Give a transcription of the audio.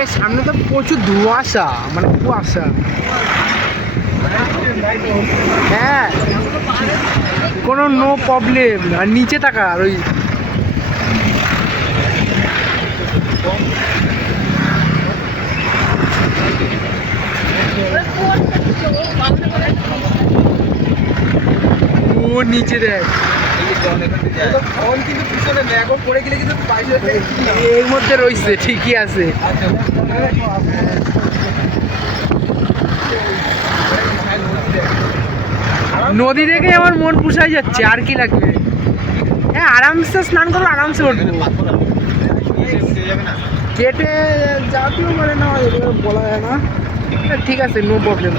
এর সামনে তো প্রচুর ধোঁয়াশা, মানে কুয়াশা। হ্যাঁ, কোনো নো প্রবলেম। আর নিচে টাকা আর ওই ও নিচে দেখ, এর মধ্যে রয়েছে, ঠিকই আছে। নদী দেখে আমার মন পুষাই যাচ্ছে, আর কি লাগবে। হ্যাঁ, আরামসে স্নান করবো, আরামসে উঠবো। কেটে যাতেও পারে না, এগুলো বলা যায় না। ঠিক আছে, নো প্রবলেম।